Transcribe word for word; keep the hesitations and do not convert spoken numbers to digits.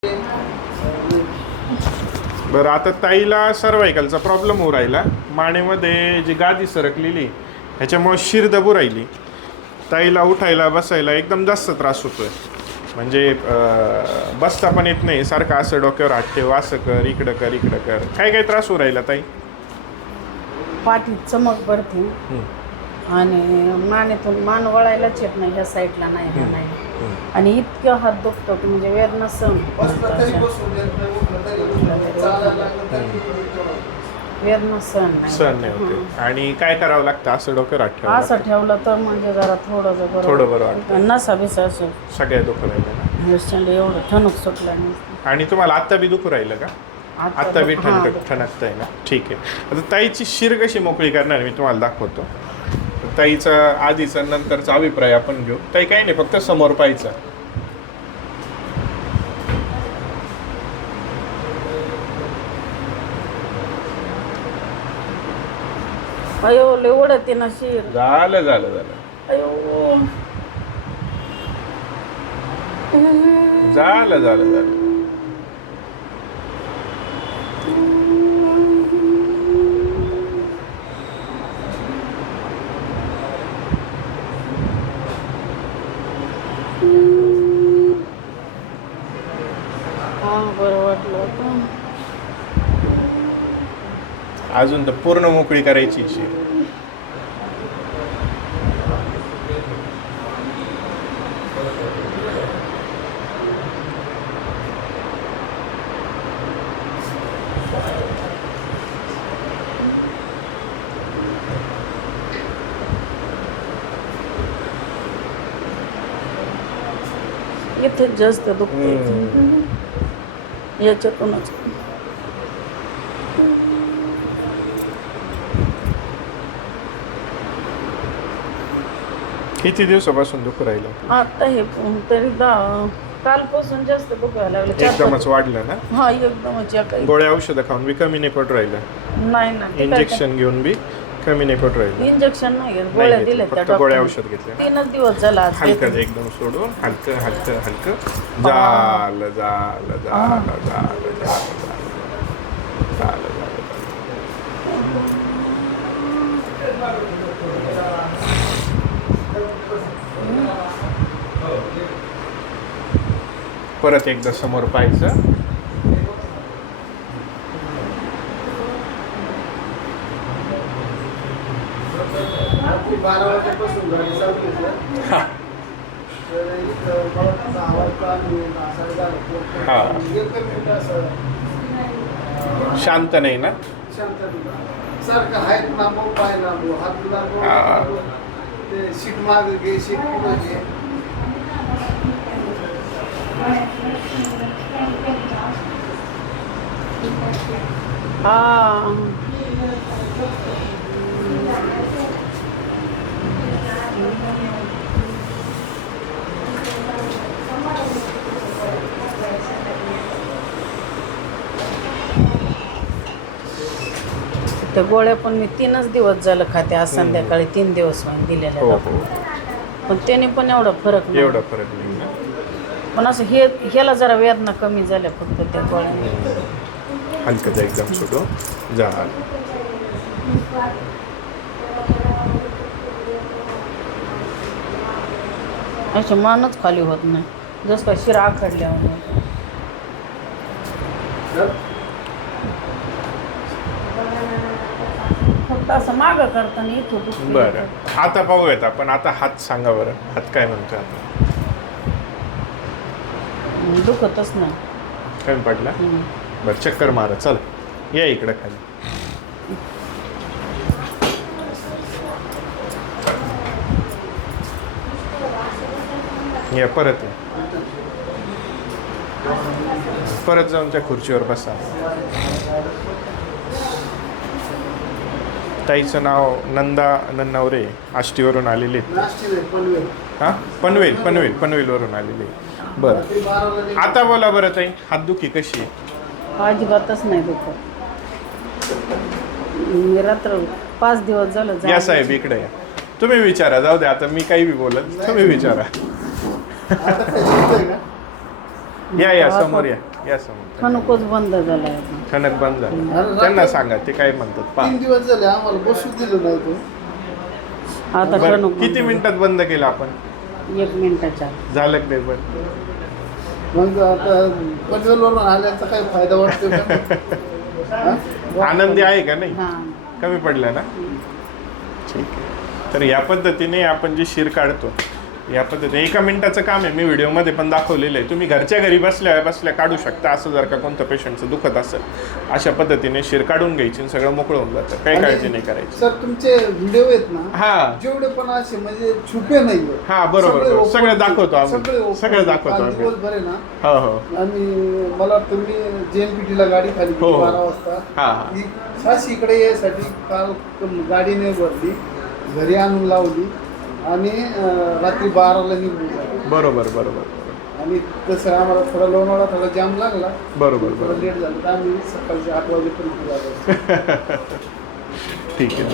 बरं, आता ताईला सर्वायकलचा प्रॉब्लेम होऊ राहिला. मानेमध्ये जी गादी सरकलेली ह्याच्यामुळे शिर दबू राहिली. ताईला उठायला बसायला एकदम जास्त त्रास होतोय. म्हणजे बसता पण येत नाही. सारखं असं डोक्यावर हात ठेव, असं कर, इकडं कर, इकडं कर. काय काय त्रास होऊ राहिला ताई? पाठीत चमक पडते आणि मानेतून मान वळायलाच येत नाही, ह्या साईडला नाही, ह्या नाही. आणि इतकं हात दुखतो की म्हणजे वेदना सहन वेदना सहन नाही सहन नाही होते. आणि काय करावं लागतं असं डोक्यावर हात ठेवावं असं ठेवलं तर म्हणजे जरा थोडं बरं थोडं बरं वाटतं. नसा बिसा असं सगळ्या दुखू राहिलं ना. एवढं ठणक सुटलं नाही. आणि तुम्हाला आत्ता बी दुखू राहिलं का? आत्ता बी ठणक ठणकत आहे ना. ठीक आहे. आता ताईची शिर कशी मोकळी करणार मी तुम्हाला दाखवतो. ताईचा आधीचा नंतरचा अभिप्राय आपण घेऊ. ताई काही नाही, फक्त समोर पाहायचं. अयो लय ओढते ना शिर. झालं झालं झालं अयो झालं झालं झालं हा बरं वाटलं होतं. अजून तर पूर्ण मोकळी करायची शिर. इथे जास्त दुखते याच्यातूनच. किती दिवसापासून दुखू राहिलं? आता हे तरी दहा कालपासून जास्त दुखायला लागलं. चार एकदमच पाच- वाढलं ना. हा एकदमच या काही गोळ्या औषधं खाऊन बी कमी नाही पडू राहिलं. नाही ना ते काय- इंजेक्शन घेऊन बी कमी नाही पडू राहिलं. इंजेक्शन नाही घेत, नाही गोळ्या घेतलं, दिल्या त्या फक्त गोळ्या डॉक्टरने. औषध घेतले ना. तीनच दिवस झाला आज हलकं घेतलं. एकदम सोडून हलकं हलकं हलकं झालं झालं झालं झालं झालं झालं झालं परत एकदा समोर पाहायचं. बारा वाजल्यापासून गाडी चालू आहे हा तर एक मला त्याचा आवाज का आणि असं झालं. हा. एक मिनिट असं शांत नाही ना. शांत सारखं हात लांबव, पाय लांबव, हात लांबव, हा. ते सीट मागे घे, सीट पुढे घे. हा त्या गोळ्या पण मी तीनच दिवस झालं खाते. आज संध्याकाळी तीन दिवस होऊन दिलेल्या हो डॉक्टर. हो पण त्याने पण एवढा फरक नाही. एवढा फरक नाही ना. पण असं हे ह्याला जरा वेदना कमी झाल्या फक्त त्या गोळ्याने. हलकं एकदम सोडून झालं. अशी मानच खाली होत नाही, जसं काय शिरा आखडल्यावर. फक्त असं मागं करताना इथं दुखतं. बरं, आता पाहूयात आपण. आता हात सांगा बरं, हात काय म्हणतो आता? दुखतच नाही. कमी पडला? हम्म. बरं, चक्कर मारा. चल या इकडं खाली. या परत या. परत जाऊन त्या खुर्चीवर बसा. ताईचं नाव नंदा नन्नावरे, आष्टीवरून आलेले. नाश्ती नाही, पनवेल. हां, पनवेल पनवेल पनवेलवरून आलेले. बरं, रात्री बारा वाजता आता बोला बरं ताई, हातदुखी कशी आहे? अजिबातच नाही दुखत. मी रात्र पाच दिवस झालं. या साहेब इकडे या. तुम्ही विचारा, जाऊ द्या आता मी काही बी बोलत, तुम्ही विचारा. आता काय शिकतोय का? या या समोर या या समोर खणूकच बंद झालाय ठणक बंद झालं त्यांना सांगा ते काय म्हणतात पा तीन दिवस झाले आम्हाला बसू दिलं नाही तो. आता बरं, खणूक किती मिनिटात बंद केलं आपण बंद. एक मिनिटाच्या आत. झालं का नाही बंद मग आता पनवेलवरून आल्याचा काही फायदा वाटतो का? हा? आनंदी आहे का नाही हा कमी पडलं ना ठीक आहे तर या पद्धतीने आपण जी शिर काढतो या पद्धतीने एका मिनिटाचं काम आहे मी व्हिडिओमध्ये पण दाखवलेलं आहे तुम्ही घरच्या घरी बसल्या बसल्या काढू शकता असं जर का कोणतं पेशंटचं दुखत असेल अशा पद्धतीने शिर काढून घ्यायची आणि सगळं मोकळं होऊन जातं काही काळजी नाही करायची सर तुमचे व्हिडिओ आहेत ना हा जेवढे पण असे म्हणजे छुपे नाही हा, बरोबर, बरोबर. open सगळे दाखवतो आम्ही. सगळे open. सगळे दाखवतो काल आम्ही. दिवसभर आहे ना हो हो आणि मला तुम्ही जेएनपीटी ला गाडी खाली हो, हो. बारा वाजता हा, हा. ही खास इकडे यायसाठी काल गाडीने भरली घरी आणून लावली आणि अं, रात्री बाराला निघून झाली. बरोबर बरोबर आणि तसं आम्हाला थोडा लोणावळा थोडा जाम लागला बरोबर थोडं बरोबर लेट झालं तर आम्ही सकाळचे आठ वाजेपर्यंत झालो ठीक आहे